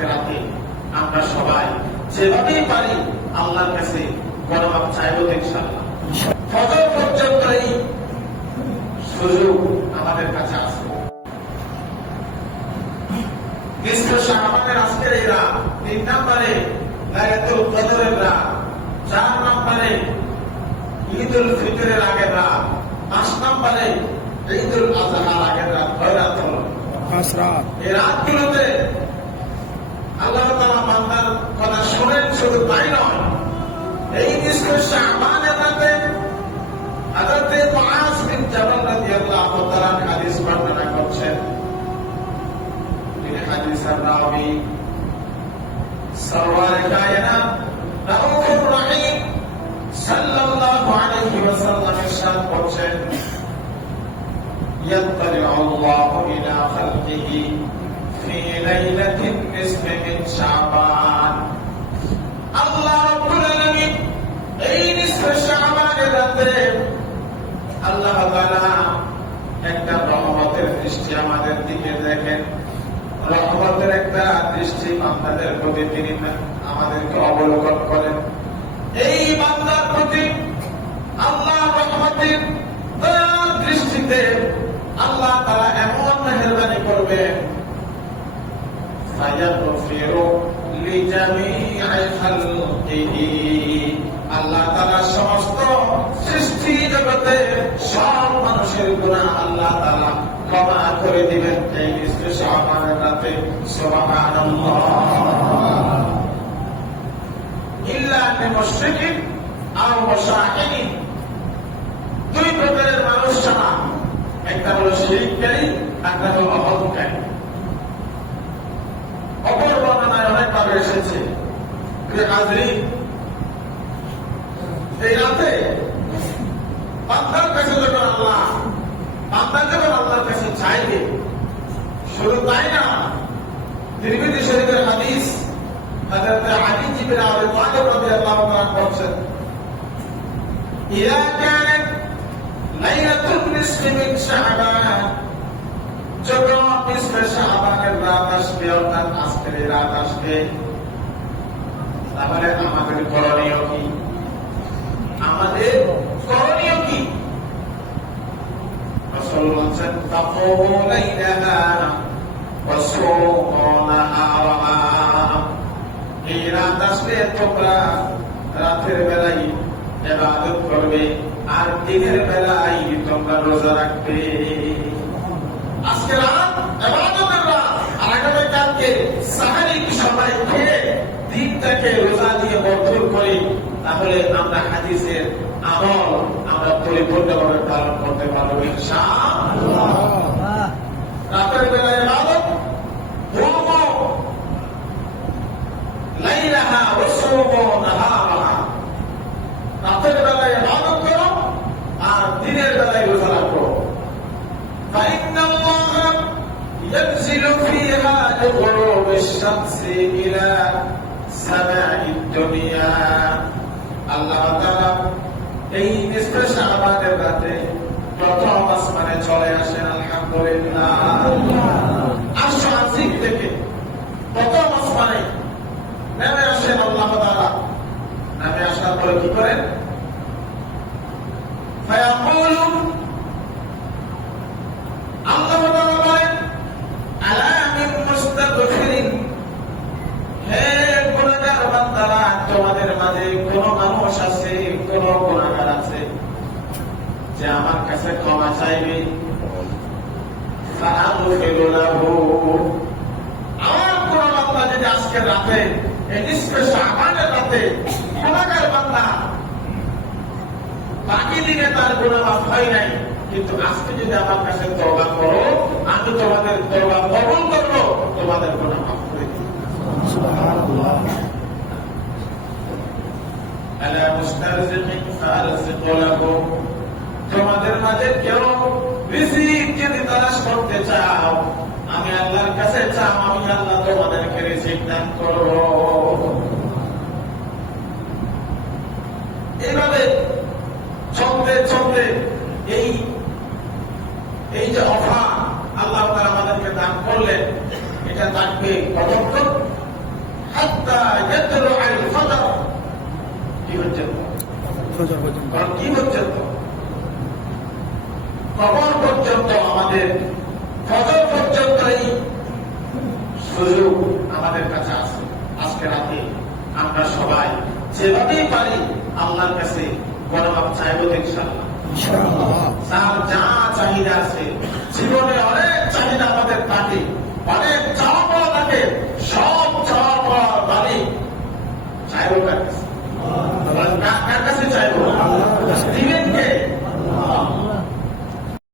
আজকে রাতে আমরা সবাই যেভাবেই পারি আল্লাহর কাছে বরমাপ চাইবো ইনশাআল্লাহ। ফজর পর্যন্ত এই সুযোগ আমাদের কাছে আছে। নিশ্চয় শাবানের আজকের এই রাত, 3 নম্বরে লাইলাতুল কদরের রাত, 4 নম্বরে ঈদুল ফিতরের আগের রাত, 5 নম্বরে ঈদুল আজহার আগের রাত, 6 রাত হলো। এই রাতগুলোতে আল্লাহ তাআলা বান্দার কথা শুনেন, শুধু তাই নয়, এই নিশ্চয় শাবানের রাতে হযরত মুআজ বিন জাবাল রাদিয়াল্লাহু তাআলা হাদিস বর্ণনা করছেন। তিনি হাদিসের রাবি সরওয়ারে কায়নাত রাউফুর রহিম সাল্লাল্লাহু আলাইহি ওয়াসাল্লাম ইরশাদ করছেন, ইয়াত্তালিউ আল্লাহু ইলা খালকিহি ফি লাইলাতিন নিসফি মিন শাবান। আল্লাহ রাব্বুল আলামিন এই নিসফে শাবানের রাতে আল্লাহ তাআলা একটা রহমতের দৃষ্টি আমাদের দিকে দেখেন, রহমতের একটা দৃষ্টি বান্দাদের প্রতি তিনি আমাদেরকে অবলোকন করেন। এই বান্দার প্রতি আল্লাহ রহমতের দয়ার দৃষ্টিতে আল্লাহ তাআলা এমন মেহেরবানি করবেন, ফায়াগফিরু লিজামি'i খালকিহি। আল্লাহ তাআলা সমস্ত সৃষ্টি জগতে সব মানুষের গুনাহ আল্লাহ তাআলা ক্ষমা করে দিবেন এই নিসফে শাবানের রাতে। সুবহানাল্লাহ। ইল্লা লিল-মুশরিকিন আও মুশাহিদিন, 2 প্রকারের মানুষ ছাড়া, একটা হলো শিরককারী, একটা হলো অহংকারী। অপর বর্ণনায় অনেকভাবে এসেছে যে হাজরিন, এই রাতে বান্দার কাছে যখন আল্লাহর কাছে চাইবে, শুধু তাই না, তিরমিজি শরীফের হাদিস হযরত আলী ইবনে আবি তালিব রাদিয়াল্লাহু তাআলা বলেন, ইযা কানাত লাইলাতুন নিসফি মিন শাবান, যখন নিসফে শাবানের রাত আসবে, অর্থাৎ আজকের রাত আসবে, তাহলে আমাদের করণীয় কি? রাসূল বলেন, তাকুমু লাইলাহা ওয়া সুমু নাহারাহা। এই রাত আসলে তোমরা রাতের বেলায় ইবাদত করবে, আর দিনের বেলায় তোমরা রোজা রাখবে। আজকে রাত ইবাদতের রাত, আর আগামীকালকে সাহারি সবাই খেয়ে দিনটাকে রোজা দিয়ে ভরপুর করি, তাহলে আমরা হাদিসের আমল আমরা পরিপূর্ণভাবে পালন করতে পারবো ইনশাআল্লাহ। রাতের বেলায় ইবাদত, কুমু লাইলাহা ওয়া সুমু নাহারাহা। রাতের বেলায় ইবাদত করো আর দিনের বেলায় রোজা রাখো। ফাইন্নাল্লাহা ইয়ানজিলু ফিহা লিগুরুবিশ শামসি ইলা সামাঈদ দুনিয়া। আল্লাহ তাআলা এই নিসফে শাবানের রাতে প্রথম আসমানে চলে আসেন। আলহামদুলিল্লাহ। আরশ আজিম থেকে প্রথম আসমানে নেমে আসেন আল্লাহ তাআলা। নেমে আসার পরে কি করেন? ফায়াকুলু, আল্লাহ তাআলা বলেন, আলা মিন মুস্তাগফিরিন, হে গুনাহগার বান্দারা, তোমাদের মাঝে কোন মানুষ আছে, কোন গুনাহগার আছে যে আমার কাছে ক্ষমা চাইবে? ফাআগফিরু লাহু, আমার কোন বান্দা যদি আজকে রাতে এই নিসফে শাবানের রাতে গুনাহগার বান্দা, বাকি দিনে তার গুনাহ মাফ হয় নাই, কিন্তু আজকে যদি আমার কাছে তওবা করো, আমি তোমাদের তওবা কবুল করব, তোমাদের গুনাহ মাফ করে দেব। সুবহানাল্লাহ। আলা মুস্তারজিকিন ফারজিকু লাহু, তোমাদের মাঝে কেউ রিজিক যদি তালাশ করতে চাও, আমি আল্লাহর কাছে চাও, আমি আল্লাহ তোমাদেরকে রিজিক দান করব। এইভাবে চলতে চলতে এই যে অফার আল্লাহ তাআলা আমাদেরকে দান করলেন, এটা থাকবে কতক্ষণ? ফজর পর্যন্ত। কারণ কি পর্যন্ত? কবর পর্যন্ত আমাদের, ফজর পর্যন্ত এই সুযোগ আমাদের কাছে আছে। আজকে রাতে আমরা সবাই যেভাবেই পারি আল্লাহর কাছে বরকত চাইব ইনশাআল্লাহ। তার যা চাহিদা আছে, জীবনে অনেক চাহিদা আমাদের থাকে, অনেক চাওয়া